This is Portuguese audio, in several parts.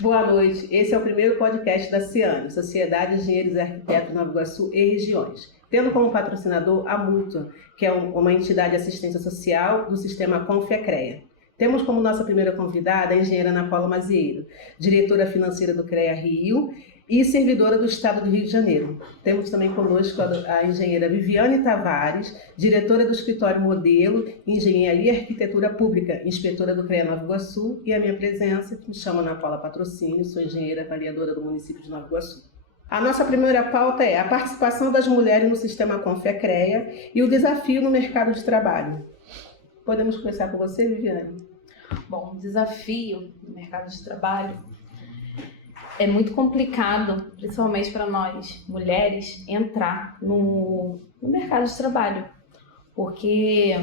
Boa noite, esse é o primeiro podcast da Ciane, Sociedade de Engenheiros e Arquitetos Nova Iguaçu e Regiões, tendo como patrocinador a Mútua, que é uma entidade de assistência social do sistema Confia-CREA. Temos como nossa primeira convidada a engenheira Ana Paula Mazieiro, diretora financeira do CREA Rio e servidora do Estado do Rio de Janeiro. Temos também conosco a engenheira Viviane Tavares, diretora do Escritório Modelo, Engenharia e Arquitetura Pública, inspetora do CREA Nova Iguaçu, e a minha presença, que me chama Ana Paula Patrocínio, sou engenheira avaliadora do município de Nova Iguaçu. A nossa primeira pauta é a participação das mulheres no sistema Confia-CREA e o desafio no mercado de trabalho. Podemos começar com você, Viviane? Bom, o desafio no mercado de trabalho é muito complicado, principalmente para nós, mulheres, entrar no mercado de trabalho, porque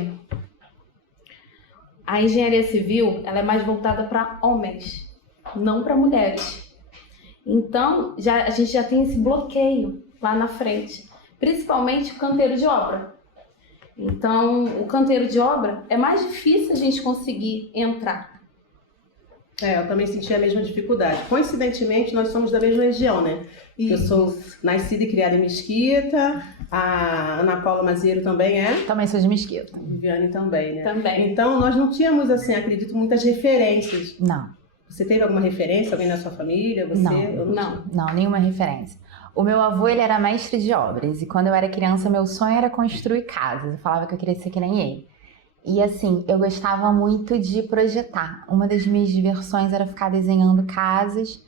a engenharia civil ela é mais voltada para homens, não para mulheres. Então, a gente já tem esse bloqueio lá na frente, principalmente o canteiro de obra. Então, o canteiro de obra é mais difícil a gente conseguir entrar. Eu também senti a mesma dificuldade. Coincidentemente, nós somos da mesma região, né? Eu sou nascida e criada em Mesquita, a Ana Paula Mazieiro também é? Também sou de Mesquita. Viviane também, né? Também. Então, nós não tínhamos, assim, acredito, muitas referências. Não. Você teve alguma referência? Alguém na sua família? Você? Não, nenhuma referência. O meu avô, ele era mestre de obras, e quando eu era criança, meu sonho era construir casas. Eu falava que eu queria ser que nem ele. E assim, eu gostava muito de projetar. Uma das minhas diversões era ficar desenhando casas.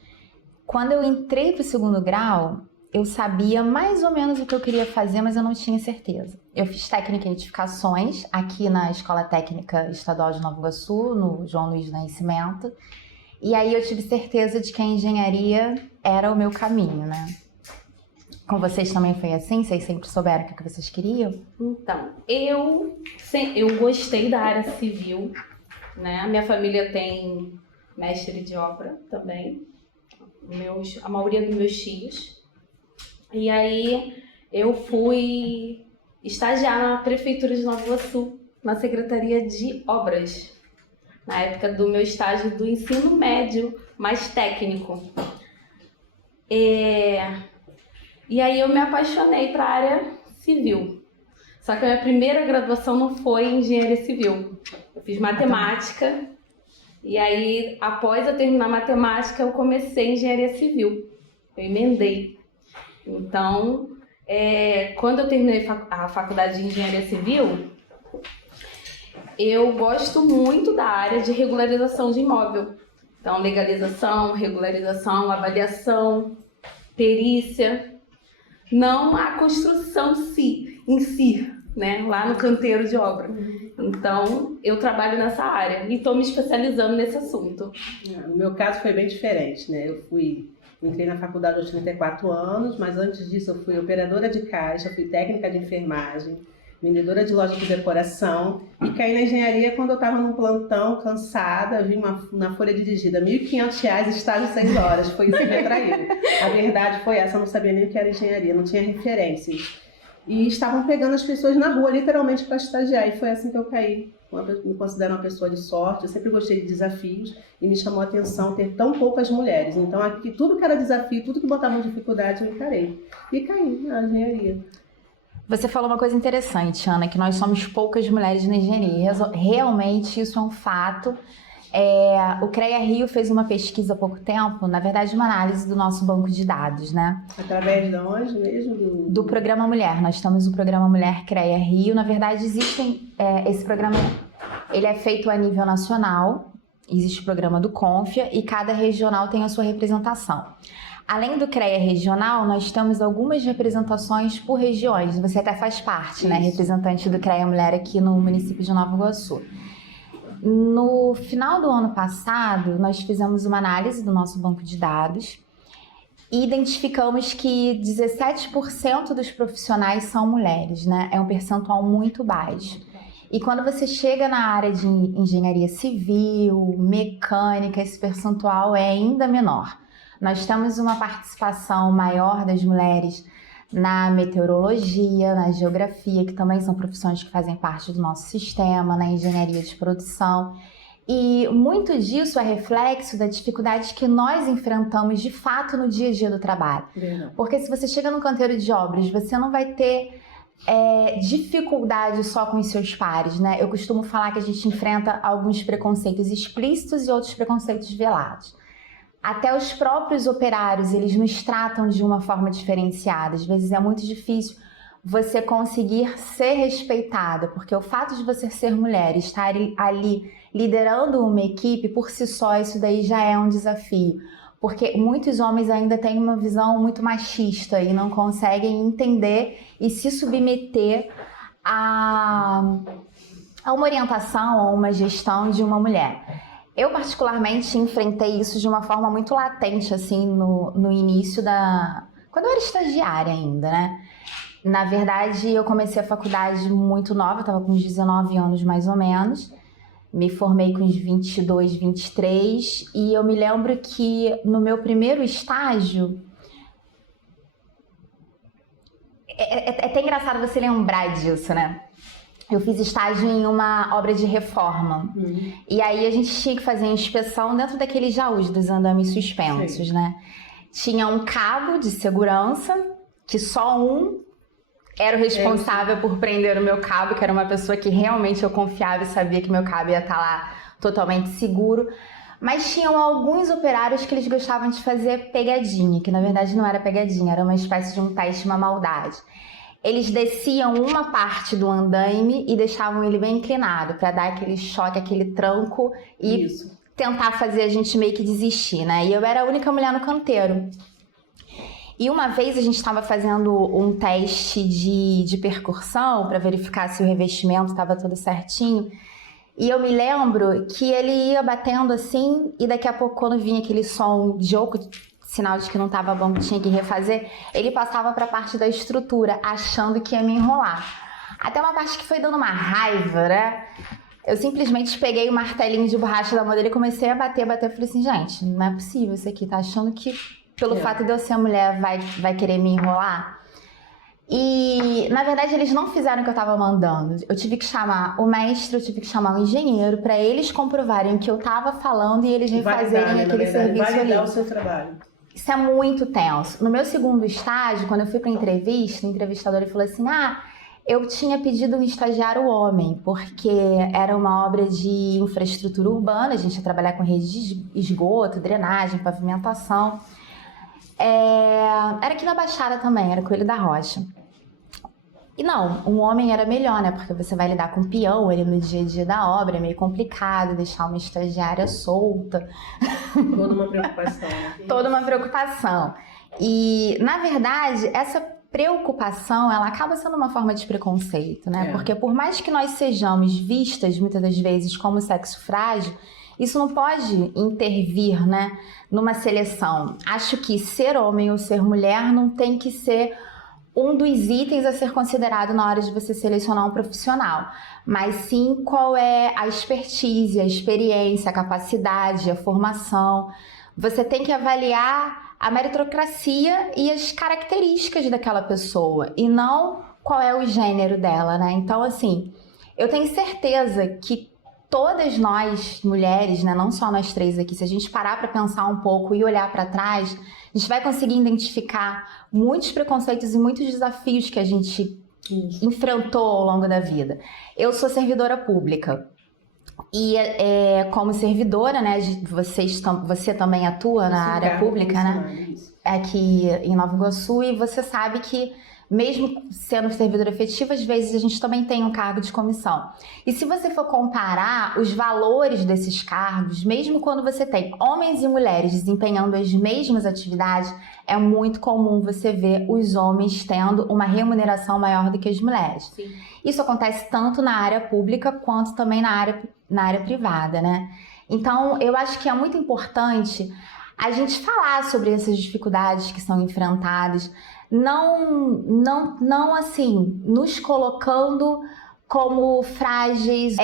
Quando eu entrei para o segundo grau, eu sabia mais ou menos o que eu queria fazer, mas eu não tinha certeza. Eu fiz técnica em edificações aqui na Escola Técnica Estadual de Nova Iguaçu, no João Luiz do Nascimento. E aí eu tive certeza de que a engenharia era o meu caminho, né? Com vocês também foi assim? Vocês sempre souberam o que vocês queriam? Então, eu gostei da área civil, né? A minha família tem mestre de obra também, a maioria dos meus tios. E aí eu fui estagiar na Prefeitura de Nova Iguaçu, na Secretaria de Obras, na época do meu estágio do ensino médio, mais técnico. E aí eu me apaixonei para a área civil. Só que a minha primeira graduação não foi em engenharia civil. Eu fiz matemática. E aí, após eu terminar matemática, eu comecei engenharia civil. Eu emendei. Então, quando eu terminei a faculdade de engenharia civil, eu gosto muito da área de regularização de imóvel. Então, legalização, regularização, avaliação, perícia. Não a construção em si, né? Lá no canteiro de obra. Então, eu trabalho nessa área e estou me especializando nesse assunto. No meu caso foi bem diferente, né? Entrei na faculdade aos 34 anos, mas antes disso eu fui operadora de caixa, fui técnica de enfermagem, vendedora de loja de decoração e caí na engenharia quando eu estava num plantão, cansada, vi na folha dirigida, R$ 1.500, estágio 6 horas, foi isso que me atraiu. A verdade foi essa, eu não sabia nem o que era engenharia, não tinha referências. E estavam pegando as pessoas na rua, literalmente, para estagiar, e foi assim que eu caí. Eu me considero uma pessoa de sorte, eu sempre gostei de desafios e me chamou a atenção ter tão poucas mulheres. Então, aqui, tudo que era desafio, tudo que botava dificuldade, eu encarei. E caí na engenharia. Você falou uma coisa interessante, Ana, que nós somos poucas mulheres na engenharia. Realmente isso é um fato. O CREA Rio fez uma pesquisa há pouco tempo, na verdade uma análise do nosso banco de dados, né? Através de onde mesmo? Do Programa Mulher. Nós temos o Programa Mulher CREA Rio. Na verdade esse programa, ele é feito a nível nacional, existe o programa do Confia e cada regional tem a sua representação. Além do CREA regional, nós temos algumas representações por regiões. Você até faz parte, né? Representante do CREA Mulher aqui no município de Nova Iguaçu. No final do ano passado, nós fizemos uma análise do nosso banco de dados e identificamos que 17% dos profissionais são mulheres, né? É um percentual muito baixo. E quando você chega na área de engenharia civil, mecânica, esse percentual é ainda menor. Nós temos uma participação maior das mulheres na meteorologia, na geografia, que também são profissões que fazem parte do nosso sistema, na engenharia de produção. E muito disso é reflexo da dificuldade que nós enfrentamos de fato no dia a dia do trabalho. Porque se você chega num canteiro de obras, você não vai ter dificuldade só com os seus pares, né? Eu costumo falar que a gente enfrenta alguns preconceitos explícitos e outros preconceitos velados. Até os próprios operários, eles nos tratam de uma forma diferenciada. Às vezes é muito difícil você conseguir ser respeitada, porque o fato de você ser mulher e estar ali liderando uma equipe, por si só, isso daí já é um desafio. Porque muitos homens ainda têm uma visão muito machista e não conseguem entender e se submeter a uma orientação ou uma gestão de uma mulher. Eu, particularmente, enfrentei isso de uma forma muito latente, assim, no início quando eu era estagiária ainda, né? Na verdade, eu comecei a faculdade muito nova, eu estava com uns 19 anos mais ou menos. Me formei com uns 22, 23 e eu me lembro que no meu primeiro estágio... É até engraçado você lembrar disso, né? Eu fiz estágio em uma obra de reforma. E aí a gente tinha que fazer a inspeção dentro daqueles jaús dos andames suspensos, né? Tinha um cabo de segurança, que só um era o responsável por prender o meu cabo, que era uma pessoa que realmente eu confiava e sabia que meu cabo ia estar lá totalmente seguro. Mas tinham alguns operários que eles gostavam de fazer pegadinha, que na verdade não era pegadinha, era uma espécie de um teste, uma maldade. Eles desciam uma parte do andaime e deixavam ele bem inclinado, para dar aquele choque, aquele tranco e tentar fazer a gente meio que desistir, né? E eu era a única mulher no canteiro. E uma vez a gente estava fazendo um teste de percussão para verificar se o revestimento estava tudo certinho. E eu me lembro que ele ia batendo assim e daqui a pouco, quando vinha aquele som de oco, sinal de que não estava bom, que tinha que refazer, ele passava para a parte da estrutura, achando que ia me enrolar. Até uma parte que foi dando uma raiva, né? Eu simplesmente peguei o martelinho de borracha da mão dele e comecei a bater. Falei assim, gente, não é possível isso aqui, tá achando que pelo fato de eu ser mulher vai querer me enrolar? E, na verdade, eles não fizeram o que eu estava mandando. Eu tive que chamar o mestre, eu tive que chamar o engenheiro para eles comprovarem o que eu estava falando e eles refazerem aquele serviço ali. Validar o seu trabalho. Isso é muito tenso. No meu segundo estágio, quando eu fui para entrevista, o entrevistador falou assim, eu tinha pedido um estagiário homem, porque era uma obra de infraestrutura urbana, a gente ia trabalhar com rede de esgoto, drenagem, pavimentação. Era aqui na Baixada também, era Coelho da Rocha. E não, um homem era melhor, né? Porque você vai lidar com o peão ali no dia a dia da obra, é meio complicado deixar uma estagiária solta. Toda uma preocupação. Toda uma preocupação. E, na verdade, essa preocupação, ela acaba sendo uma forma de preconceito, né? Porque por mais que nós sejamos vistas, muitas das vezes, como sexo frágil, isso não pode intervir, né, numa seleção. Acho que ser homem ou ser mulher não tem que ser um dos itens a ser considerado na hora de você selecionar um profissional, mas sim qual é a expertise, a experiência, a capacidade, a formação. Você tem que avaliar a meritocracia e as características daquela pessoa e não qual é o gênero dela, né? Então, assim, eu tenho certeza que todas nós, mulheres, né, não só nós três aqui, se a gente parar para pensar um pouco e olhar para trás, a gente vai conseguir identificar muitos preconceitos e muitos desafios que a gente enfrentou ao longo da vida. Eu sou servidora pública e como servidora, né, você também atua na área pública, né, aqui em Nova Iguaçu, e você sabe que mesmo sendo servidora efetiva, às vezes a gente também tem um cargo de comissão. E se você for comparar os valores desses cargos, mesmo quando você tem homens e mulheres desempenhando as mesmas atividades, é muito comum você ver os homens tendo uma remuneração maior do que as mulheres. Sim. Isso acontece tanto na área pública quanto também na área privada, né? Então, eu acho que é muito importante a gente falar sobre essas dificuldades que são enfrentadas, não assim, nos colocando como frágeis.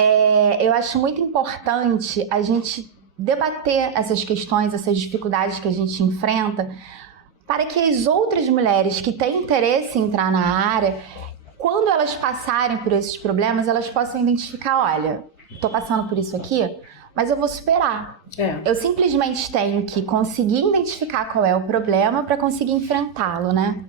Eu acho muito importante a gente debater essas questões, essas dificuldades que a gente enfrenta, para que as outras mulheres que têm interesse em entrar na área, quando elas passarem por esses problemas, elas possam identificar, olha, estou passando por isso aqui, mas eu vou superar. É. Eu simplesmente tenho que conseguir identificar qual é o problema para conseguir enfrentá-lo, né?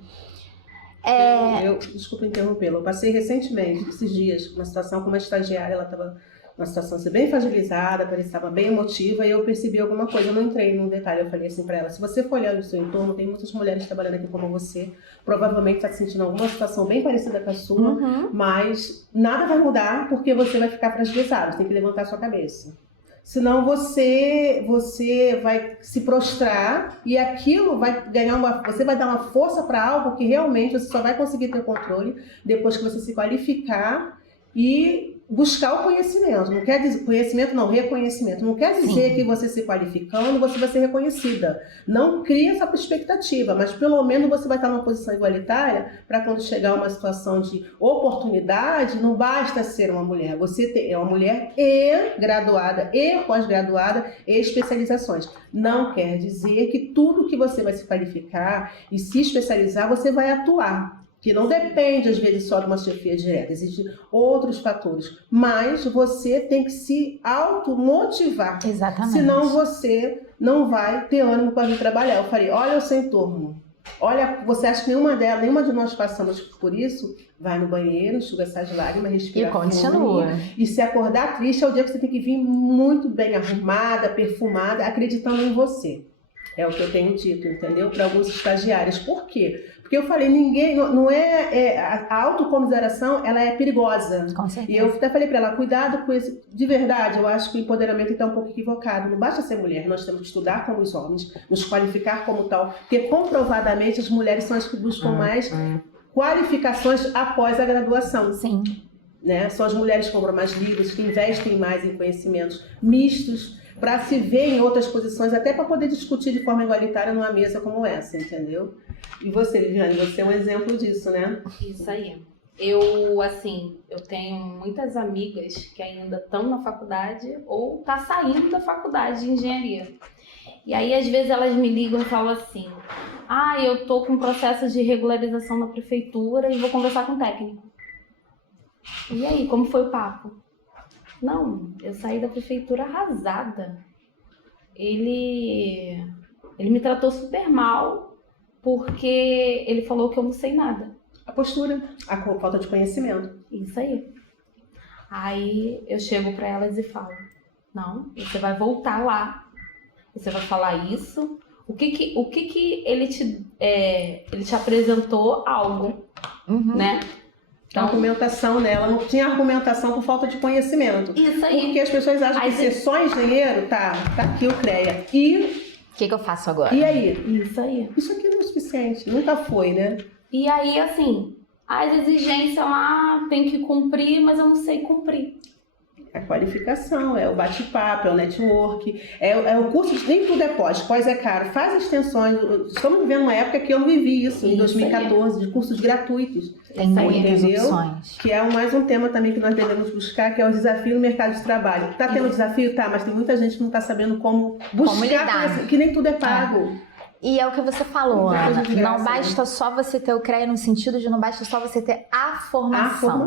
Desculpa interrompê-la, eu passei recentemente, esses dias, uma situação com uma estagiária, ela estava numa situação assim, bem fragilizada, parecia estava bem emotiva, e eu percebi alguma coisa, eu não entrei num detalhe, eu falei assim para ela, se você for olhar no seu entorno, tem muitas mulheres trabalhando aqui como você, provavelmente está se sentindo alguma situação bem parecida com a sua, mas nada vai mudar porque você vai ficar fragilizado, você tem que levantar a sua cabeça. Senão você vai se prostrar e aquilo vai ganhar você vai dar uma força para algo que realmente você só vai conseguir ter controle depois que você se qualificar e buscar o conhecimento. Não quer dizer conhecimento, não, reconhecimento. Não quer dizer que você se qualificando, você vai ser reconhecida. Não cria essa expectativa, mas pelo menos você vai estar numa posição igualitária para quando chegar uma situação de oportunidade, não basta ser uma mulher. Você é uma mulher e graduada, e pós-graduada, e especializações. Não quer dizer que tudo que você vai se qualificar e se especializar, você vai atuar. Que não depende, às vezes, só de uma chefia direta, existem outros fatores. Mas você tem que se automotivar. Exatamente. Senão você não vai ter ânimo para vir trabalhar. Eu falei, olha o seu entorno. Olha, você acha que nenhuma de nós passamos por isso? Vai no banheiro, enxuga essas lágrimas, respira e continua. E se acordar triste, é o dia que você tem que vir muito bem arrumada, perfumada, acreditando em você. É o que eu tenho dito, entendeu? Para alguns estagiários. Por quê? Porque eu falei, a autocomiseração, ela é perigosa. Com certeza. E eu até falei para ela, cuidado com isso. De verdade, eu acho que o empoderamento está um pouco equivocado. Não basta ser mulher, nós temos que estudar como os homens, nos qualificar como tal, porque comprovadamente as mulheres são as que buscam mais qualificações após a graduação. Sim. Né? São as mulheres que compram mais livros, que investem mais em conhecimentos mistos, para se ver em outras posições, até para poder discutir de forma igualitária numa mesa como essa, entendeu? E você, Liviane, você é um exemplo disso, né? Isso aí. Eu tenho muitas amigas que ainda estão na faculdade ou tá saindo da faculdade de engenharia. E aí, às vezes, elas me ligam e falam assim, eu tô com um processo de regularização na prefeitura e vou conversar com o técnico. E aí, como foi o papo? Não, eu saí da prefeitura arrasada. Ele me tratou super mal porque ele falou que eu não sei nada. A postura, a falta de conhecimento. Isso aí. Aí eu chego para elas e falo, não, você vai voltar lá, você vai falar isso. O que ele te apresentou algo, né? A argumentação nela, não tinha argumentação por falta de conhecimento. Isso aí. Porque as pessoas acham que ser só engenheiro, tá aqui o CREA. E o que eu faço agora? E aí? Isso aí. Isso aqui não é o suficiente, nunca foi, né? E aí, assim, as exigências lá tem que cumprir, mas eu não sei cumprir. A qualificação, é o bate-papo, é o network, é o curso, nem tudo é pós é caro. Faz extensões, estamos vivendo uma época que eu não vivi isso em 2014, de cursos gratuitos. Tem muitas opções. Que é mais um tema também que nós devemos buscar, que é o desafio no mercado de trabalho. Tá tendo desafio? Tá, mas tem muita gente que não tá sabendo como buscar, que nem tudo é pago. E é o que você falou, Ana. Não basta só você ter o CREA no sentido de não basta só você ter a formação.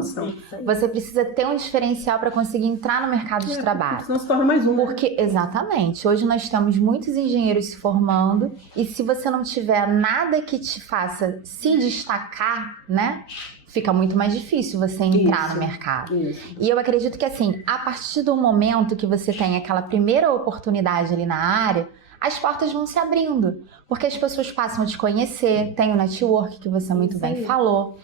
Você precisa ter um diferencial para conseguir entrar no mercado de trabalho. Senão se torna mais um. Porque, exatamente. Hoje nós temos muitos engenheiros se formando e se você não tiver nada que te faça se destacar, né? Fica muito mais difícil você entrar no mercado. E eu acredito que, assim, a partir do momento que você tem aquela primeira oportunidade ali na área, as portas vão se abrindo, porque as pessoas passam a te conhecer, tem o network que você muito bem falou.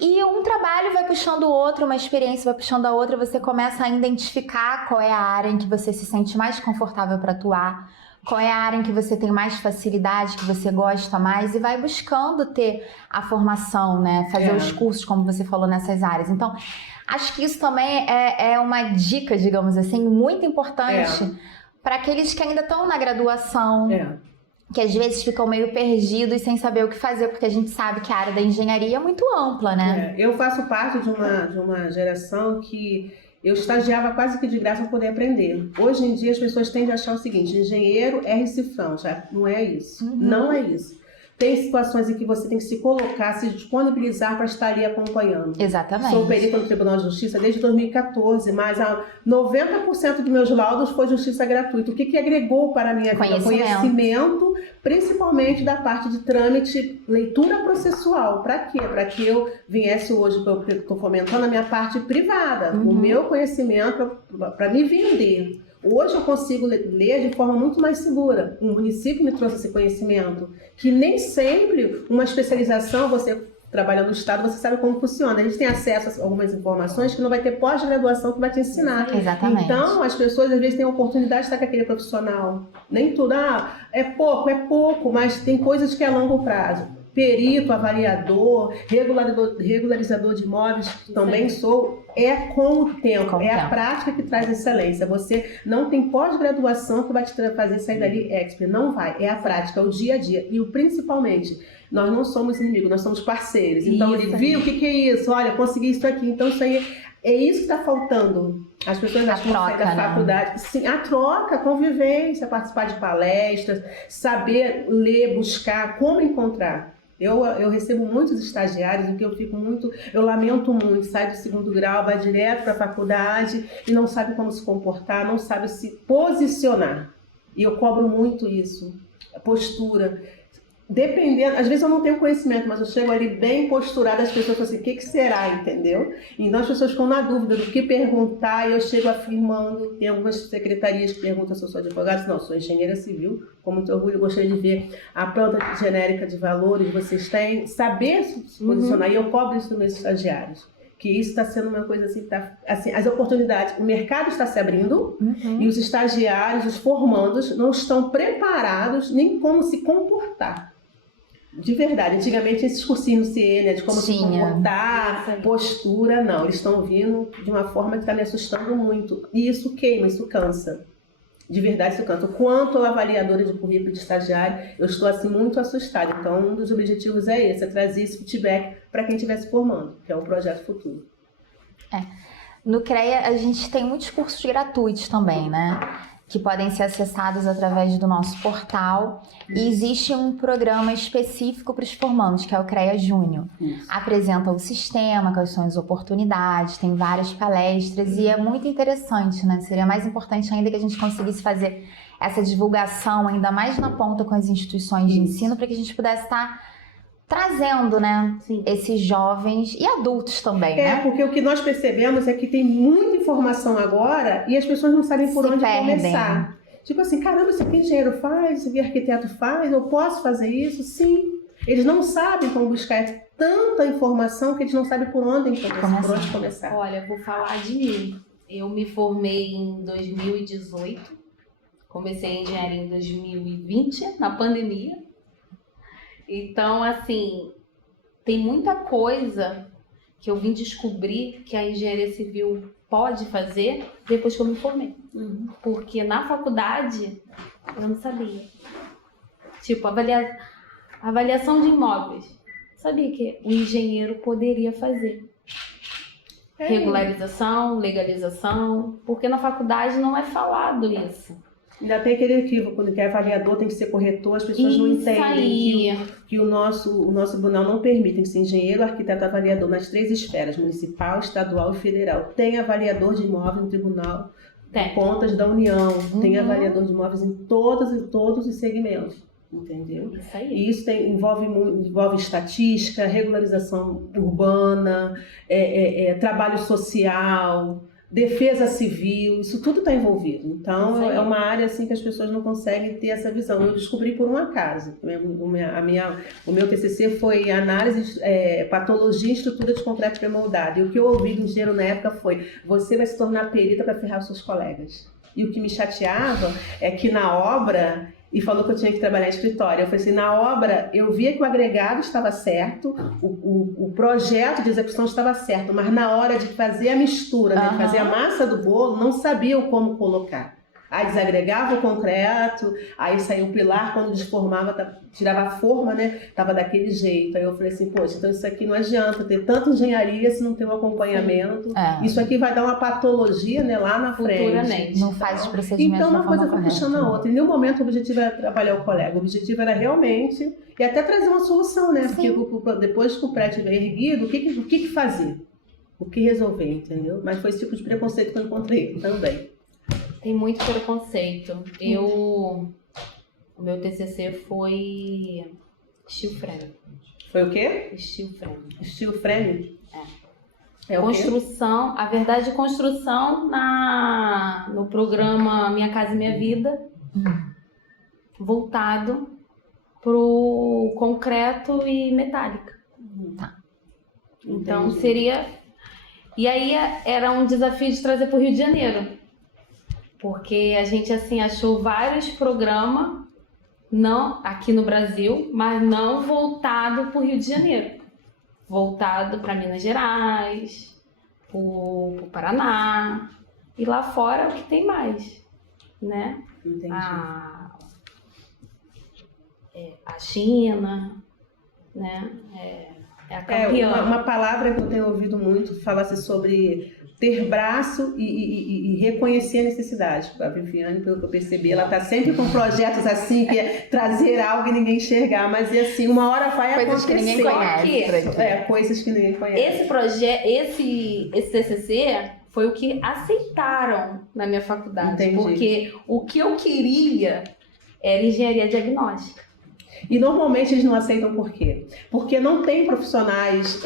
E um trabalho vai puxando o outro, uma experiência vai puxando a outra, você começa a identificar qual é a área em que você se sente mais confortável para atuar, qual é a área em que você tem mais facilidade, que você gosta mais, e vai buscando ter a formação, né? Fazer os cursos, como você falou, nessas áreas. Então, acho que isso também é uma dica, digamos assim, muito importante para aqueles que ainda estão na graduação, que às vezes ficam meio perdidos sem saber o que fazer, porque a gente sabe que a área da engenharia é muito ampla, né? Eu faço parte de uma geração que eu estagiava quase que de graça para poder aprender. Hoje em dia as pessoas tendem a achar o seguinte, engenheiro é cifrão, já não é isso. Não é isso. Tem situações em que você tem que se colocar, se disponibilizar para estar ali acompanhando. Exatamente. Sou perita no Tribunal de Justiça desde 2014, mas 90% dos meus laudos foi justiça gratuita. O que agregou para a minha vida? Conhecimento, principalmente da parte de trâmite, leitura processual. Para quê? Para que eu viesse hoje, que eu estou fomentando a minha parte privada, o meu conhecimento para me vender. Hoje eu consigo ler de forma muito mais segura. O município me trouxe esse conhecimento, que nem sempre uma especialização, você trabalha no Estado, você sabe como funciona. A gente tem acesso a algumas informações que não vai ter pós-graduação que vai te ensinar. Exatamente. Então, as pessoas às vezes têm a oportunidade de estar com aquele profissional. Nem tudo, é pouco, mas tem coisas que é a longo prazo. Perito, avaliador, regularizador de imóveis, também sou, é com o tempo, a prática que traz excelência. Você não tem pós-graduação que vai te fazer sair dali expert, não vai, é a prática, é o dia a dia. E principalmente, nós não somos inimigos, nós somos parceiros. Então ele viu o que é isso, olha, consegui isso aqui, então isso aí é isso que está faltando. As pessoas acham que vão sair da faculdade. Sim, a troca, a convivência, participar de palestras, saber ler, buscar, como encontrar. Eu recebo muitos estagiários, o que eu lamento muito, sai do 2º grau, vai direto para a faculdade e não sabe como se comportar, não sabe se posicionar. E eu cobro muito isso, a postura. Dependendo, às vezes eu não tenho conhecimento, mas eu chego ali bem posturada, as pessoas falam assim, o que será, entendeu? Então as pessoas ficam na dúvida do que perguntar e eu chego afirmando. Tem algumas secretarias que perguntam se eu sou advogada, não, sou engenheira civil, com muito orgulho, gostaria de ver a planta genérica de valores, vocês têm, saber se posicionar, e eu cobro isso dos meus estagiários. Que isso está sendo uma coisa assim, assim, as oportunidades, o mercado está se abrindo e os estagiários, os formandos, não estão preparados nem como se comportar. De verdade, antigamente esses cursinhos no CIE, de como se comportar, postura, não, eles estão vindo de uma forma que está me assustando muito. E isso queima, isso cansa. De verdade, isso cansa. Quanto a avaliadora de currículo de estagiário, eu estou assim muito assustada. Então, um dos objetivos é esse, é trazer esse feedback para quem estiver se formando, que é o Projeto Futuro. No CREA, a gente tem muitos cursos gratuitos também, né? Que podem ser acessados através do nosso portal. E existe um programa específico para os formandos, que é o CREA Júnior. Apresenta o sistema, quais são as oportunidades, tem várias palestras e é muito interessante, né? Seria mais importante ainda que a gente conseguisse fazer essa divulgação ainda mais na ponta com as instituições de ensino, para que a gente pudesse estar trazendo, né, esses jovens e adultos também, né? Porque o que nós percebemos é que tem muita informação agora e as pessoas não sabem por onde começar. Tipo assim, caramba, isso aqui engenheiro faz, isso aqui arquiteto faz, eu posso fazer isso? Sim. Eles não sabem como buscar tanta informação que eles não sabem por onde começar. Olha, vou falar de mim. Eu me formei em 2018, comecei a engenharia em 2020, na pandemia. Então, assim, tem muita coisa que eu vim descobrir que a engenharia civil pode fazer depois que eu me formei. Porque na faculdade eu não sabia. Tipo, avaliação de imóveis. Sabia que o engenheiro poderia fazer. Regularização, legalização, porque na faculdade não é falado isso. Ainda tem aquele equívoco, quando que é avaliador tem que ser corretor, as pessoas não entendem que o nosso tribunal não permite que seja engenheiro, arquiteto, avaliador nas 3 esferas, municipal, estadual e federal. Tem avaliador de imóveis no Tribunal de Contas da União, tem avaliador de imóveis em todos os segmentos, entendeu? Isso aí. E isso envolve estatística, regularização urbana, trabalho social, defesa civil, isso tudo está envolvido. Então, é uma área assim que as pessoas não conseguem ter essa visão. Eu descobri por um acaso. O meu TCC foi análise, patologia e estrutura de concreto pré-moldado. E o que eu ouvi do engenheiro na época foi: você vai se tornar perita para ferrar os seus colegas. E o que me chateava é que na obra, e falou que eu tinha que trabalhar em escritório, eu falei assim, na obra eu via que o agregado estava certo, o projeto de execução estava certo, mas na hora de fazer a mistura, de fazer a massa do bolo, não sabia como colocar. Aí desagregava o concreto, aí saía o pilar, quando desformava, tirava a forma, né? Tava daquele jeito. Aí eu falei assim, poxa, então isso aqui não adianta ter tanta engenharia se não tem um acompanhamento. Isso aqui vai dar uma patologia, né, lá na frente. Futuramente. Não faz os procedimentos então, uma da forma coisa foi correta, puxando a outra. Em nenhum momento o objetivo era trabalhar o colega. O objetivo era realmente... E até trazer uma solução, né? Sim. Porque depois que o prédio estiver erguido, o que fazer? O que resolver, entendeu? Mas foi esse tipo de preconceito que eu encontrei também. Tem muito preconceito. O meu TCC foi steel frame. Foi o quê? Steel frame. Steel frame? É o Construção, a verdade, construção no programa Minha Casa e Minha Vida, voltado pro concreto e metálica. Tá. Então Entendi. seria... E aí era um desafio de trazer para o Rio de Janeiro. Porque a gente, assim, achou vários programas, não aqui no Brasil, mas não voltado para o Rio de Janeiro. Voltado para Minas Gerais, para o Paraná. E lá fora o que tem mais, né? Entendi. A China, né? É a campeã. Uma palavra que eu tenho ouvido muito falar-se sobre ter braço e reconhecer a necessidade. A Viviane, pelo que eu percebi, ela está sempre com projetos assim, que é trazer algo e ninguém enxergar, mas é assim, uma hora vai Coisas acontecer. que ninguém conhece. Coisas que ninguém conhece. Esse projeto, esse TCC foi o que aceitaram na minha faculdade. Entendi. Porque o que eu queria era engenharia diagnóstica. E normalmente eles não aceitam por quê? Porque não tem profissionais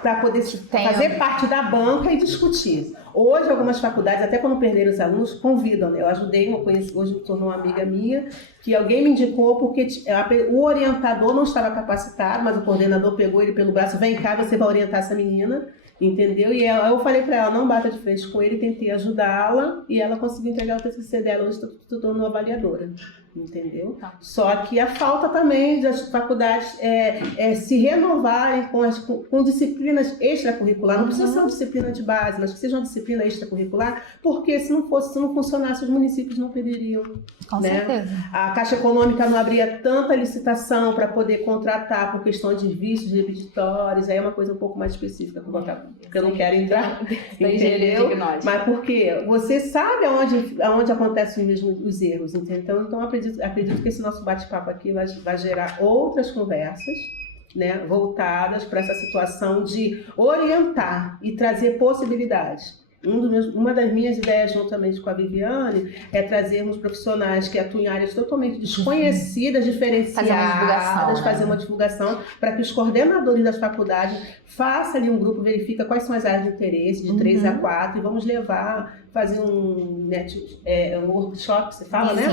para poder fazer parte da banca e discutir. Hoje, algumas faculdades, até quando perderam os alunos, convidam, né? Eu ajudei, hoje me tornou uma amiga minha, que alguém me indicou porque o orientador não estava capacitado, mas o coordenador pegou ele pelo braço, vem cá, você vai orientar essa menina. Entendeu? E eu falei pra ela, não bata de frente com ele, tentei ajudá-la e ela conseguiu entregar o TCC dela, hoje se tornou avaliadora. Entendeu? Tá. Só que a falta também das faculdades se renovarem com disciplinas extracurriculares. Não precisa ser uma disciplina de base, mas que seja uma disciplina extracurricular, porque se não funcionasse, os municípios não perderiam. Com né? certeza. A Caixa Econômica não abria tanta licitação para poder contratar por questão de vícios, de repetitórios, aí é uma coisa um pouco mais específica que eu não quero entrar. Da engenharia diagnóstica. Mas porque você sabe aonde acontecem mesmo os erros, entendeu? Então acredito que esse nosso bate-papo aqui vai gerar outras conversas, né, voltadas para essa situação de orientar e trazer possibilidades. Uma das minhas ideias, juntamente com a Viviane, é trazermos profissionais que atuam em áreas totalmente desconhecidas, diferenciadas, fazer uma divulgação para que os coordenadores das faculdades façam ali um grupo, verifica quais são as áreas de interesse, de 3 a 4, e vamos fazer um workshop, você fala, né?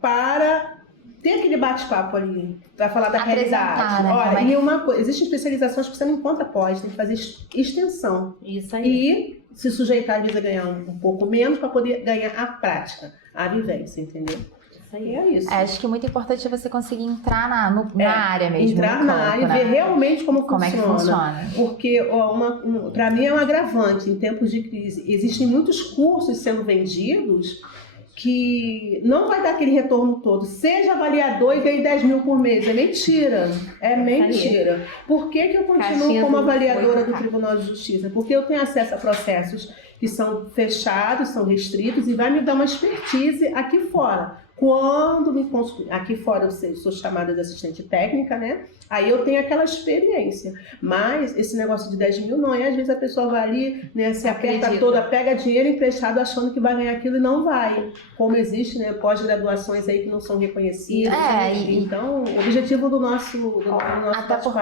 Para ter aquele bate-papo ali, para falar da realidade. Né? Olha, e uma coisa, existem especializações que você não encontra pós, tem que fazer extensão. Isso aí. E se sujeitar, às vezes, a ganhar um pouco menos para poder ganhar a prática, a vivência, entendeu? Isso aí. E é isso. Acho que o muito importante é você conseguir entrar na área mesmo. Entrar no na campo, área e né? ver realmente como é que funciona. Porque para mim é um agravante em tempos de crise. Existem muitos cursos sendo vendidos que não vai dar aquele retorno todo. Seja avaliador e ganhe 10 mil por mês. É mentira. É mentira. Por que eu continuo como avaliadora do Tribunal de Justiça? Porque eu tenho acesso a processos que são fechados, são restritos e vai me dar uma expertise aqui fora. Aqui fora eu sou chamada de assistente técnica, né? Aí eu tenho aquela experiência. Mas esse negócio de 10 mil não é. Às vezes a pessoa vai ali, né, se aperta toda, pega dinheiro emprestado achando que vai ganhar aquilo e não vai. Como existe, né, pós-graduações aí que não são reconhecidas. Então, o objetivo do nosso até por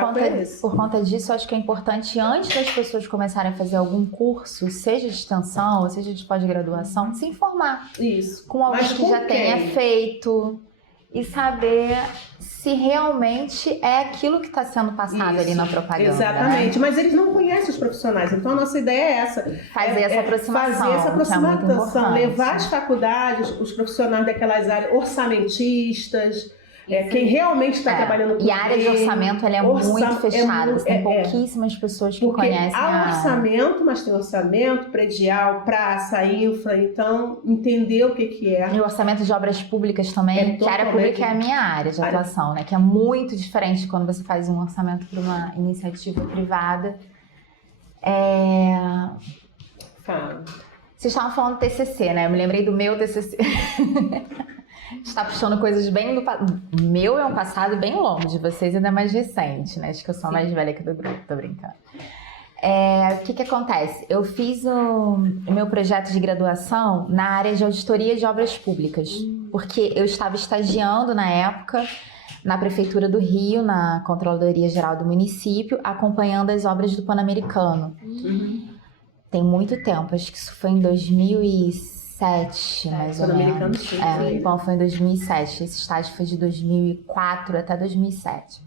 conta disso, acho que é importante, antes das pessoas começarem a fazer algum curso, seja de extensão ou seja de pós-graduação, se informar. Isso. Com alguém que já tenha feito e saber se realmente é aquilo que está sendo passado ali na propaganda. Exatamente, né? Mas eles não conhecem os profissionais, então a nossa ideia é essa. Fazer essa aproximação. Fazer essa aproximação, que é levar as faculdades, os profissionais daquelas áreas, orçamentistas, quem realmente está trabalhando com E a área de orçamento ela é muito fechada. Você tem pouquíssimas pessoas que conhecem há orçamento, mas tem orçamento, predial, praça, infra, então entender o que é. E o orçamento de obras públicas também, que a área pública é a minha área de atuação, né? Que é muito diferente quando você faz um orçamento para uma iniciativa privada. Fala. Vocês estavam falando do TCC, né? Eu me lembrei do meu TCC. Está puxando coisas bem do passado. Meu é um passado bem longo, de vocês ainda mais recente, né? Acho que eu sou a mais velha que do grupo, tô brincando. O que acontece? Eu fiz o meu projeto de graduação na área de auditoria de obras públicas, porque eu estava estagiando na época na Prefeitura do Rio, na Controladoria Geral do município, acompanhando as obras do Pan-Americano. Tem muito tempo, acho que isso foi em 2007, mais ou menos. Bom, foi em 2007. Esse estágio foi de 2004 até 2007.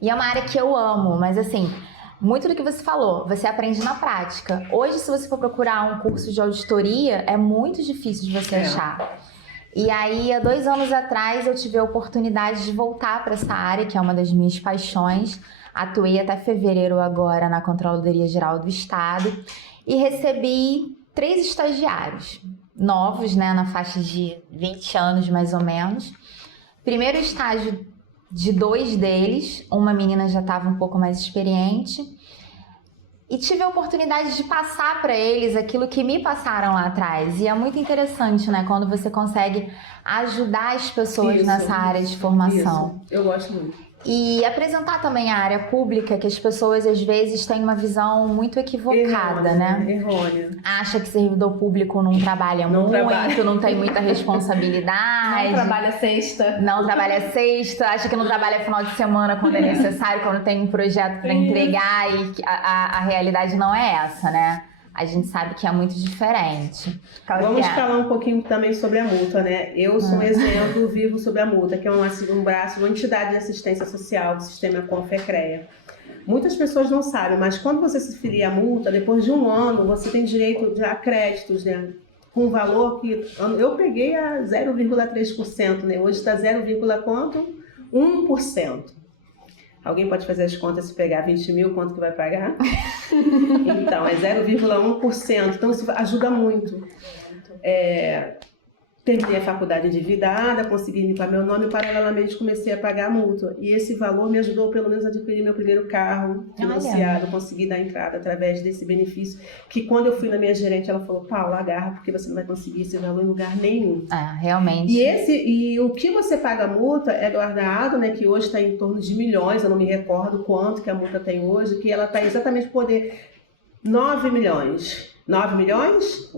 E é uma área que eu amo, mas assim, muito do que você falou, você aprende na prática. Hoje, se você for procurar um curso de auditoria, é muito difícil de você achar. E aí, há 2 anos atrás, eu tive a oportunidade de voltar para essa área, que é uma das minhas paixões. Atuei até fevereiro agora na Controladoria Geral do Estado e recebi 3 estagiários novos, né, na faixa de 20 anos mais ou menos. Primeiro estágio de 2 deles, uma menina já estava um pouco mais experiente e tive a oportunidade de passar para eles aquilo que me passaram lá atrás. E é muito interessante, né, quando você consegue ajudar as pessoas nessa área de formação. Eu gosto muito. E apresentar também a área pública, que as pessoas às vezes têm uma visão muito equivocada, né? Errônea. Acha que servidor público não trabalha muito, não tem muita responsabilidade. Não trabalha sexta. Não trabalha sexta, acha que não trabalha final de semana quando é necessário, quando tem um projeto para entregar, e a realidade não é essa, né? A gente sabe que é muito diferente. Vamos falar um pouquinho também sobre a multa, né? Eu sou um exemplo vivo sobre a multa, que é um braço, uma entidade de assistência social do sistema Confecrea. Muitas pessoas não sabem, mas quando você se filia à multa, depois de 1 ano, você tem direito a créditos, né? Com valor que eu peguei a 0,3%, né? Hoje está 0,1%. Alguém pode fazer as contas, se pegar 20 mil, quanto que vai pagar? Então, é 0,1%. Então, isso ajuda muito. Terminei a faculdade endividada, consegui limpar meu nome e, paralelamente, comecei a pagar a multa. E esse valor me ajudou, pelo menos, a adquirir meu primeiro carro financiado. Consegui dar entrada através desse benefício, que quando eu fui na minha gerente, ela falou: Paula, agarra, porque você não vai conseguir esse valor em lugar nenhum. Realmente. E o que você paga a multa é guardado, né, que hoje está em torno de milhões, eu não me recordo quanto que a multa tem hoje, que ela está exatamente por poder 9 milhões. 9 milhões?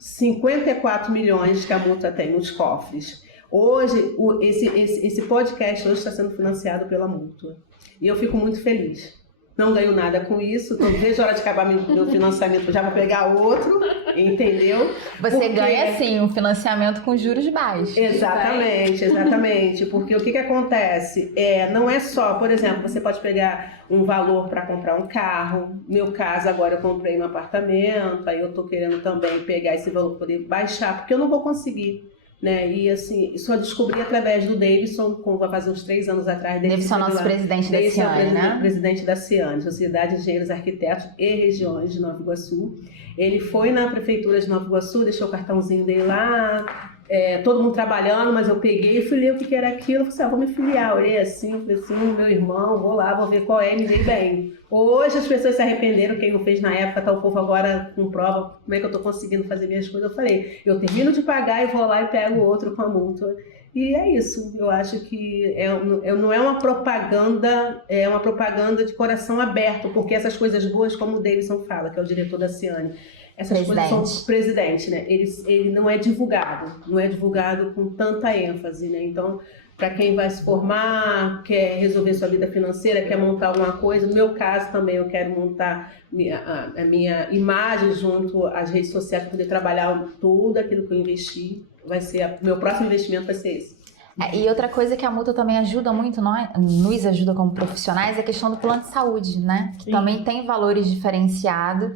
54 milhões que a multa tem nos cofres. Hoje, esse podcast hoje está sendo financiado pela multa. E eu fico muito feliz. Não ganho nada com isso, então vejo a hora de acabar meu financiamento já para pegar outro, entendeu? Você ganha, sim, um financiamento com juros baixos. Exatamente. Porque o que acontece? Não é só, por exemplo, você pode pegar um valor para comprar um carro. No meu caso, agora eu comprei um apartamento, aí eu estou querendo também pegar esse valor para poder baixar, porque eu não vou conseguir. Né? E assim, só descobri através do Davidson, vai fazer uns 3 anos atrás. Davidson é nosso presidente da Ciane, né? Presidente da Ciane, Sociedade de Engenheiros Arquitetos e Regiões de Nova Iguaçu. Ele foi na prefeitura de Nova Iguaçu, deixou o cartãozinho dele lá, todo mundo trabalhando, mas eu peguei e fui ler o que era aquilo. Eu falei: vou me filiar. Olhei assim, falei assim: meu irmão, vou lá, vou ver qual é, me dei bem. Hoje as pessoas se arrependeram, quem não fez na época, tá o povo agora com prova, como é que eu tô conseguindo fazer minhas coisas. Eu falei: eu termino de pagar e vou lá e pego outro com a multa. E é isso, eu acho que não é uma propaganda, é uma propaganda de coração aberto, porque essas coisas boas, como o Davidson fala, que é o diretor da Ciane, essas coisas são presidente, né? Ele não é divulgado com tanta ênfase, né? Então, para quem vai se formar, quer resolver sua vida financeira, quer montar alguma coisa, no meu caso também eu quero montar a minha imagem junto às redes sociais para poder trabalhar tudo aquilo que eu investi. Meu próximo investimento vai ser esse. E outra coisa que a multa também ajuda muito, nos ajuda como profissionais, é a questão do plano de saúde, né? Que também tem valores diferenciados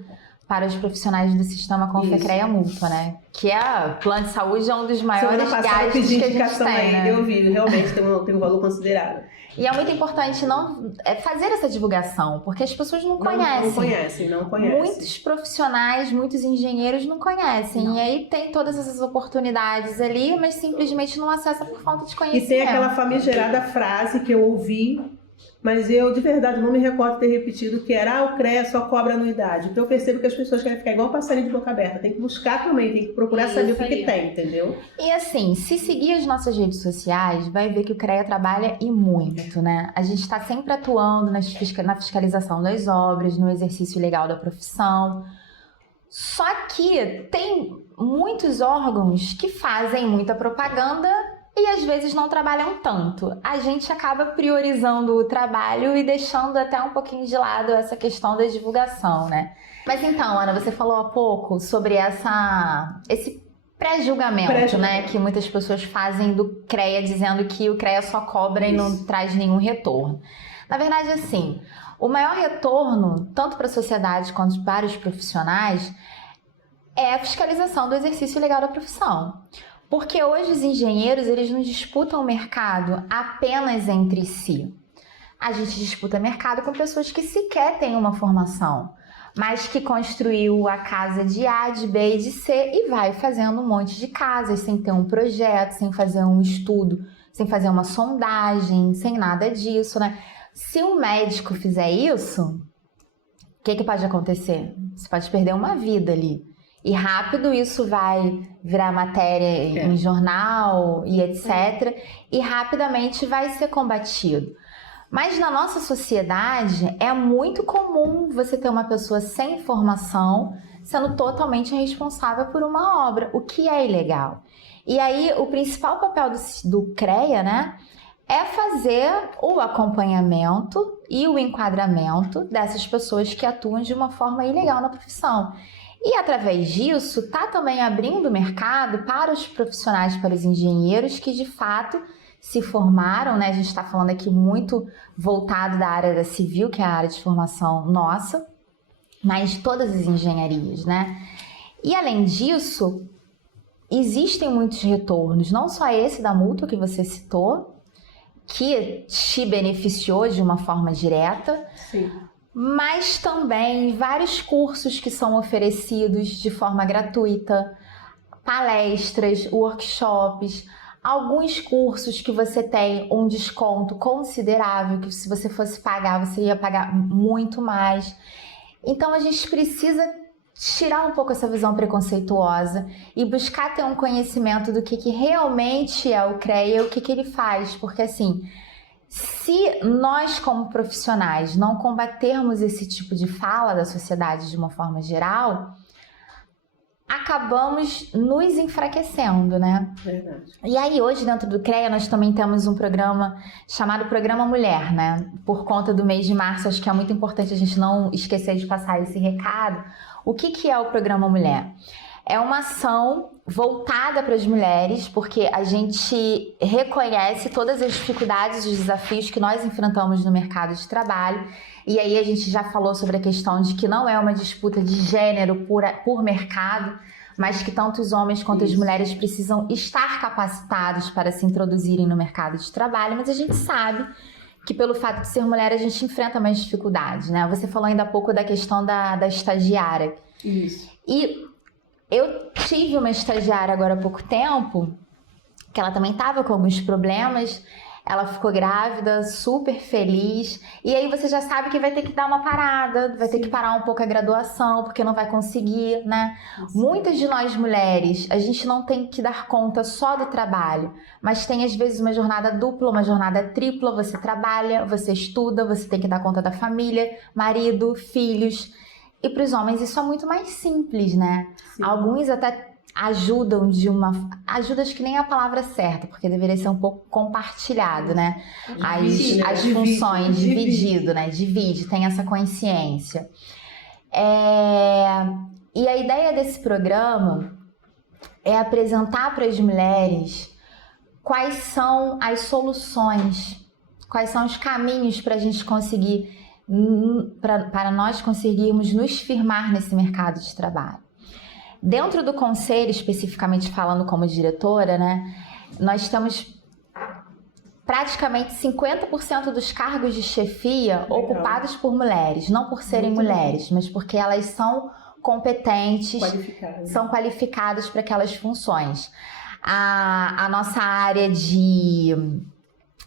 para os profissionais do sistema Confecreia Mútua, né? Que o plano de saúde é um dos maiores gastos que a gente tem, né? Eu vi, realmente tem um valor considerável. E é muito importante fazer essa divulgação, porque as pessoas não conhecem. Não conhecem. Muitos profissionais, muitos engenheiros não conhecem. Não. E aí tem todas essas oportunidades ali, mas simplesmente não acessa por falta de conhecimento. E tem aquela famigerada frase que eu ouvi, mas eu de verdade não me recordo ter repetido, que era o CREA só cobra anuidade. Então eu percebo que as pessoas querem ficar igual um passarinho de boca aberta. Tem que buscar também, tem que procurar saber o que tem, entendeu? E assim, se seguir as nossas redes sociais, vai ver que o CREA trabalha e muito, né? A gente está sempre atuando na fiscalização das obras, no exercício legal da profissão. Só que tem muitos órgãos que fazem muita propaganda e às vezes não trabalham tanto. A gente acaba priorizando o trabalho e deixando até um pouquinho de lado essa questão da divulgação, né? Mas então, Ana, você falou há pouco sobre esse pré-julgamento, né? Que muitas pessoas fazem do CREA, dizendo que o CREA só cobra e não traz nenhum retorno. Na verdade, assim, o maior retorno, tanto para a sociedade quanto para os profissionais, é a fiscalização do exercício legal da profissão. Porque hoje os engenheiros, eles não disputam o mercado apenas entre si. A gente disputa mercado com pessoas que sequer têm uma formação, mas que construiu a casa de A, de B e de C e vai fazendo um monte de casas sem ter um projeto, sem fazer um estudo, sem fazer uma sondagem, sem nada disso, né? Se um médico fizer isso, o que pode acontecer? Você pode perder uma vida ali. E rápido isso vai virar matéria em jornal e etc. E rapidamente vai ser combatido. Mas na nossa sociedade é muito comum você ter uma pessoa sem formação sendo totalmente responsável por uma obra, o que é ilegal. E aí o principal papel do CREA, né, é fazer o acompanhamento e o enquadramento dessas pessoas que atuam de uma forma ilegal na profissão. E através disso, está também abrindo o mercado para os profissionais, para os engenheiros que de fato se formaram, né? A gente está falando aqui muito voltado da área da civil, que é a área de formação nossa, mas de todas as engenharias, né? E além disso, existem muitos retornos, não só esse da multa que você citou, que te beneficiou de uma forma direta, sim, mas também vários cursos que são oferecidos de forma gratuita, palestras, workshops, alguns cursos que você tem um desconto considerável, que se você fosse pagar, você ia pagar muito mais. Então a gente precisa tirar um pouco essa visão preconceituosa e buscar ter um conhecimento do que realmente é o CREA e o que ele faz, porque assim, se nós como profissionais não combatermos esse tipo de fala da sociedade de uma forma geral, acabamos nos enfraquecendo, né? Verdade. E aí hoje dentro do CREA nós também temos um programa chamado Programa Mulher, né? Por conta do mês de março, acho que é muito importante a gente não esquecer de passar esse recado. O que é o Programa Mulher? É uma ação voltada para as mulheres, porque a gente reconhece todas as dificuldades e os desafios que nós enfrentamos no mercado de trabalho. E aí a gente já falou sobre a questão de que não é uma disputa de gênero por mercado, mas que tanto os homens quanto as mulheres precisam estar capacitados para se introduzirem no mercado de trabalho, mas a gente sabe que pelo fato de ser mulher a gente enfrenta mais dificuldades, né? Você falou ainda há pouco da questão da estagiária. Isso. E eu tive uma estagiária agora há pouco tempo, que ela também estava com alguns problemas, ela ficou grávida, super feliz, e aí você já sabe que vai ter que dar uma parada, vai ter que parar um pouco a graduação, porque não vai conseguir, né? Muitas de nós mulheres, a gente não tem que dar conta só do trabalho, mas tem às vezes uma jornada dupla, uma jornada tripla, você trabalha, você estuda, você tem que dar conta da família, marido, filhos. E para os homens isso é muito mais simples, né? Sim. Alguns até ajudam ajuda, acho que nem é a palavra certa, porque deveria ser um pouco compartilhado, né? As funções, dividido, né? Divide, tem essa consciência. E a ideia desse programa é apresentar para as mulheres quais são as soluções, quais são os caminhos para a gente conseguir para nós conseguirmos nos firmar nesse mercado de trabalho. Dentro do conselho, especificamente falando como diretora, né, nós temos praticamente 50% dos cargos de chefia ocupados por mulheres, não por serem mulheres, mas porque elas são competentes, são qualificadas para aquelas funções. A nossa área de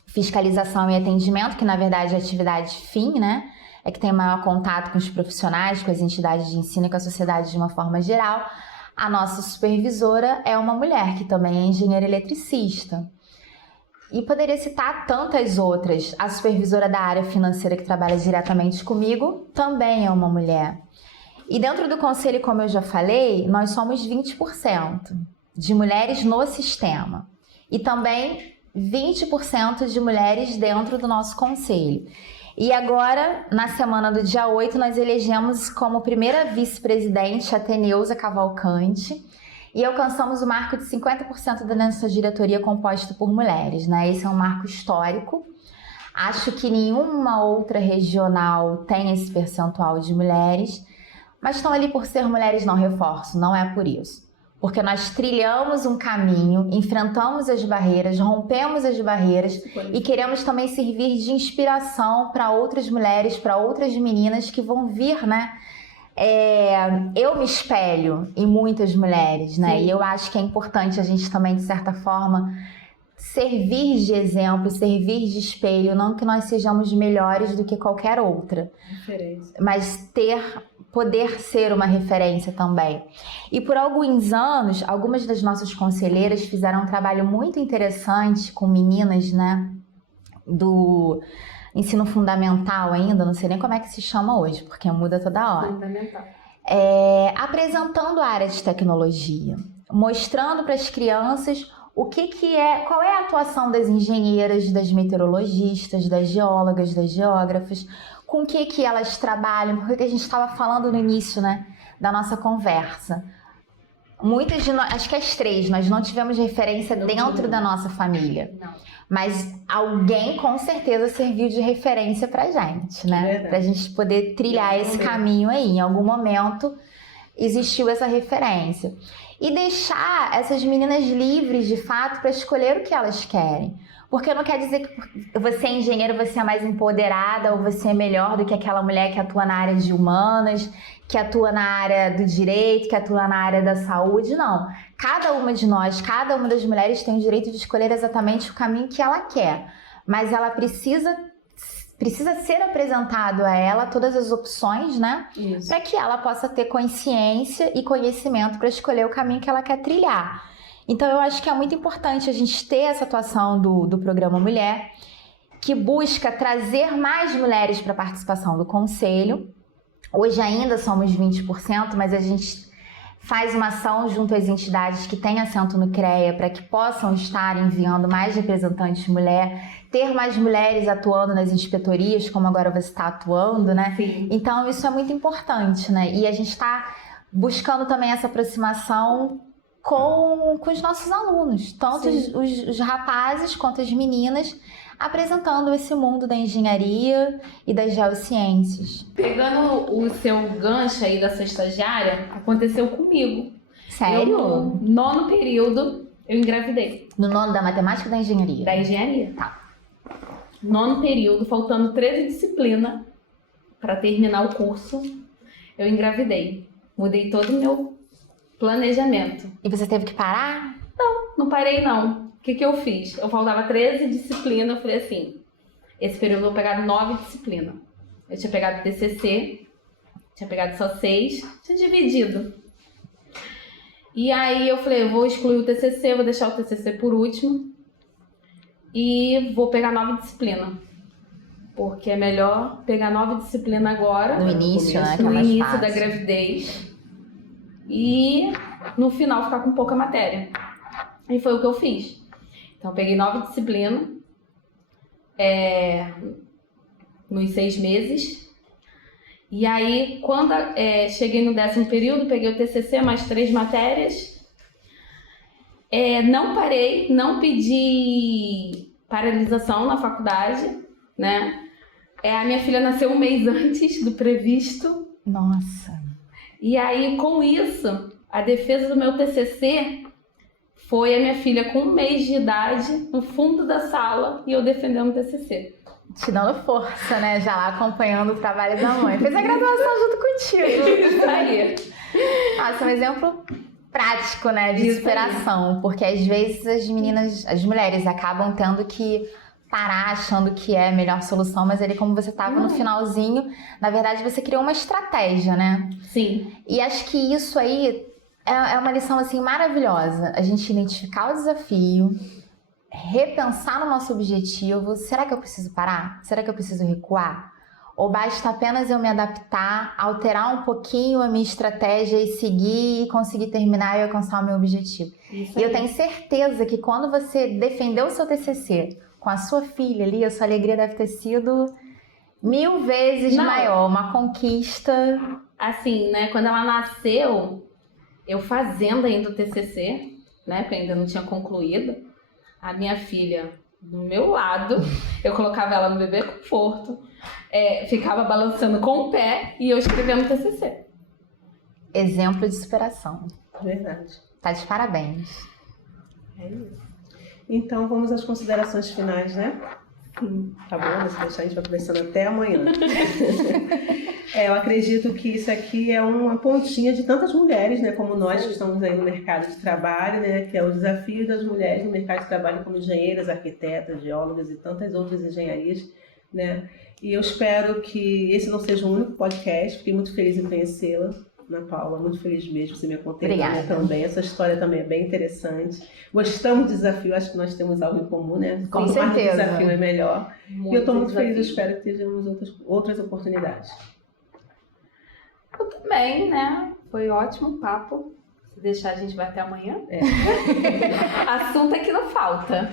fiscalização e atendimento, que na verdade é atividade fim, né? É que tem maior contato com os profissionais, com as entidades de ensino e com a sociedade de uma forma geral. A nossa supervisora é uma mulher, que também é engenheira eletricista. E poderia citar tantas outras. A supervisora da área financeira, que trabalha diretamente comigo, também é uma mulher. E dentro do conselho, como eu já falei, nós somos 20% de mulheres no sistema. E também 20% de mulheres dentro do nosso conselho. E agora, na semana do dia 8, nós elegemos como primeira vice-presidente a Teneuza Cavalcante e alcançamos o marco de 50% da nossa diretoria composta por mulheres, né? Esse é um marco histórico. Acho que nenhuma outra regional tem esse percentual de mulheres, mas estão ali por ser mulheres, não reforço, não é por isso. Porque nós trilhamos um caminho, enfrentamos as barreiras, rompemos as barreiras e queremos também servir de inspiração para outras mulheres, para outras meninas que vão vir, né? Eu me espelho em muitas mulheres, né? Sim. E eu acho que é importante a gente também, de certa forma, servir de exemplo, servir de espelho, não que nós sejamos melhores do que qualquer outra, mas poder ser uma referência também. E por alguns anos, algumas das nossas conselheiras fizeram um trabalho muito interessante com meninas, né, do ensino fundamental ainda, não sei nem como é que se chama hoje, porque muda toda hora. Fundamental. Apresentando a área de tecnologia, mostrando para as crianças qual é a atuação das engenheiras, das meteorologistas, das geólogas, das geógrafas, com o que elas trabalham, porque a gente estava falando no início, né, da nossa conversa. Muitas de nós, acho que as três, nós não tivemos referência dentro da nossa família. Não. Mas alguém com certeza serviu de referência pra gente, né? Pra gente poder trilhar esse caminho aí. Em algum momento existiu essa referência. E deixar essas meninas livres, de fato, para escolher o que elas querem. Porque não quer dizer que você é engenheiro, você é mais empoderada ou você é melhor do que aquela mulher que atua na área de humanas, que atua na área do direito, que atua na área da saúde. Não. Cada uma de nós, cada uma das mulheres tem o direito de escolher exatamente o caminho que ela quer. Mas ela precisa ser apresentado a ela todas as opções, né? Para que ela possa ter consciência e conhecimento para escolher o caminho que ela quer trilhar. Então eu acho que é muito importante a gente ter essa atuação do Programa Mulher, que busca trazer mais mulheres para a participação do Conselho. Hoje ainda somos 20%, mas a gente faz uma ação junto às entidades que têm assento no CREA para que possam estar enviando mais representantes mulher, ter mais mulheres atuando nas inspetorias, como agora você está atuando, né? Sim. Então isso é muito importante, né? E a gente está buscando também essa aproximação com os nossos alunos, tanto os rapazes quanto as meninas, apresentando esse mundo da engenharia e das geociências. Pegando o seu gancho aí da sua estagiária, aconteceu comigo. Sério? No 9º período, eu engravidei. No 9º da matemática ou da engenharia? Da engenharia. Tá. 9º período, faltando 13 disciplinas para terminar o curso, eu engravidei. Mudei todo o meu planejamento. E você teve que parar? Não parei não. O que eu fiz? Eu faltava 13 disciplinas, eu falei assim, esse período eu vou pegar 9 disciplinas. Eu tinha pegado TCC, tinha pegado só 6, tinha dividido. E aí eu falei, eu vou excluir o TCC, vou deixar o TCC por último e vou pegar 9 disciplinas. Porque é melhor pegar 9 disciplinas agora, no início, né? No início da gravidez, e no final ficar com pouca matéria. E foi o que eu fiz. Então eu peguei 9 disciplinas nos 6 meses. E aí, quando cheguei no 10º período, peguei o TCC, mais 3 matérias. Não parei, não pedi paralisação na faculdade, né? A minha filha nasceu um mês antes do previsto. Nossa. E aí, com isso, a defesa do meu TCC foi a minha filha com 1 mês de idade no fundo da sala e eu defendendo o TCC. Te dando força, né? Já lá acompanhando o trabalho da mãe. Fez a graduação junto contigo. Isso aí. Nossa, um exemplo prático, né? De superação. Porque às vezes as mulheres acabam tendo que parar achando que é a melhor solução, mas ali como você estava no finalzinho, na verdade você criou uma estratégia, né? Sim. E acho que isso aí é uma lição assim maravilhosa. A gente identificar o desafio, repensar no nosso objetivo. Será que eu preciso parar? Será que eu preciso recuar? Ou basta apenas eu me adaptar, alterar um pouquinho a minha estratégia e seguir e conseguir terminar e alcançar o meu objetivo? E eu tenho certeza que quando você defendeu o seu TCC com a sua filha ali, a sua alegria deve ter sido 1000 vezes maior, uma conquista. Assim, né, quando ela nasceu, eu fazendo ainda o TCC, né, porque ainda não tinha concluído, a minha filha do meu lado, eu colocava ela no bebê conforto, ficava balançando com o pé e eu escrevendo o TCC. Exemplo de superação. Verdade. Tá de parabéns. É isso. Então, vamos às considerações finais, né? Tá bom? Se deixar, a gente vai conversando até amanhã. Eu acredito que isso aqui é uma pontinha de tantas mulheres, né? Como nós que estamos aí no mercado de trabalho, né? Que é o desafio das mulheres no mercado de trabalho como engenheiras, arquitetas, geólogas e tantas outras engenharias, né? E eu espero que esse não seja o único podcast. Fiquei muito feliz em conhecê-la, Ana Paula, muito feliz mesmo, você me contou também. Essa história também é bem interessante. Gostamos do desafio, acho que nós temos algo em comum, né? Com certeza. Mais o desafio é melhor. Muito e eu estou muito desafio. feliz, eu espero que tenhamos outras oportunidades. Eu também, né? Foi ótimo papo. Se deixar, a gente vai até amanhã. Assunto é que não falta.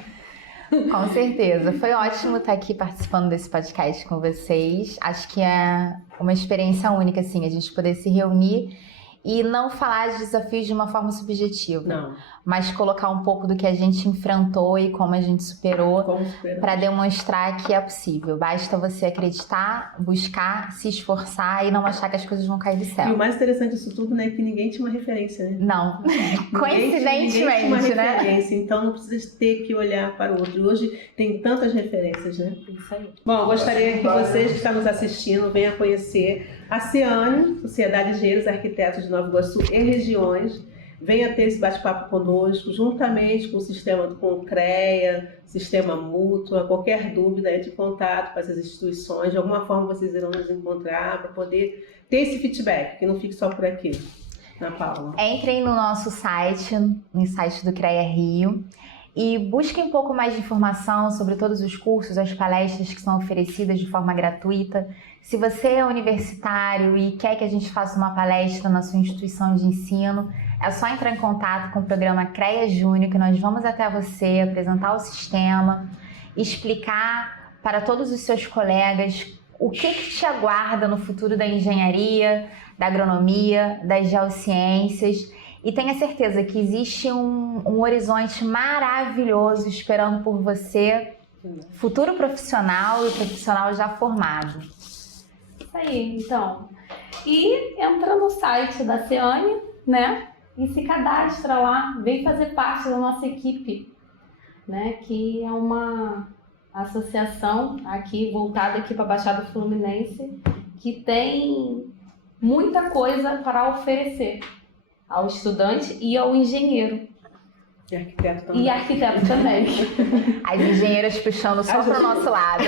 Com certeza. Foi ótimo estar aqui participando desse podcast com vocês. Acho que é uma experiência única, assim, a gente poder se reunir e não falar de desafios de uma forma subjetiva. Não. Mas colocar um pouco do que a gente enfrentou e como a gente superou Como superar? para demonstrar que é possível. Basta você acreditar, buscar, se esforçar e não achar que as coisas vão cair do E o céu. mais interessante disso tudo, né, é que ninguém tinha uma referência, né? Não. Ninguém tinha uma Coincidentemente, né? referência, então não precisa ter que olhar para o outro. E hoje tem tantas referências, né? Isso aí. Bom, eu gostaria que vocês que estão nos assistindo venham conhecer a CIANE, Sociedade de Engenheiros e Arquitetos de Nova Iguaçu e regiões. Venha ter esse bate-papo conosco, juntamente com o CREA, Sistema Mútua. Qualquer dúvida, entre em contato com essas instituições. De alguma forma vocês irão nos encontrar para poder ter esse feedback, que não fique só por aqui. Ana Paula. Entrem no nosso site, no site do CREA Rio, e busquem um pouco mais de informação sobre todos os cursos, as palestras que são oferecidas de forma gratuita. Se você é universitário e quer que a gente faça uma palestra na sua instituição de ensino, é só entrar em contato com o programa CREA Júnior, que nós vamos até você apresentar o sistema, explicar para todos os seus colegas o que te aguarda no futuro da engenharia, da agronomia, das geociências. E tenha certeza que existe um horizonte maravilhoso esperando por você, futuro profissional e profissional já formado. Isso aí, então. E entra no site da CIANE, né? E se cadastra lá, vem fazer parte da nossa equipe, né? Que é uma associação aqui, voltada aqui para a Baixada Fluminense, que tem muita coisa para oferecer ao estudante e ao engenheiro. E arquiteto também. E arquiteto também. As engenheiras puxando só para o nosso lado.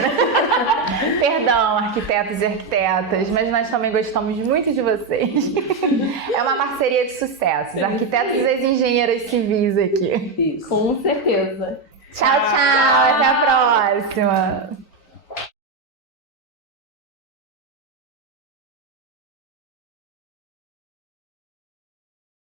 Perdão, arquitetos e arquitetas, mas nós também gostamos muito de vocês. É uma parceria de sucesso. Os arquitetos e as engenheiras civis aqui. Isso. Com certeza. Tchau, tchau. Até a próxima.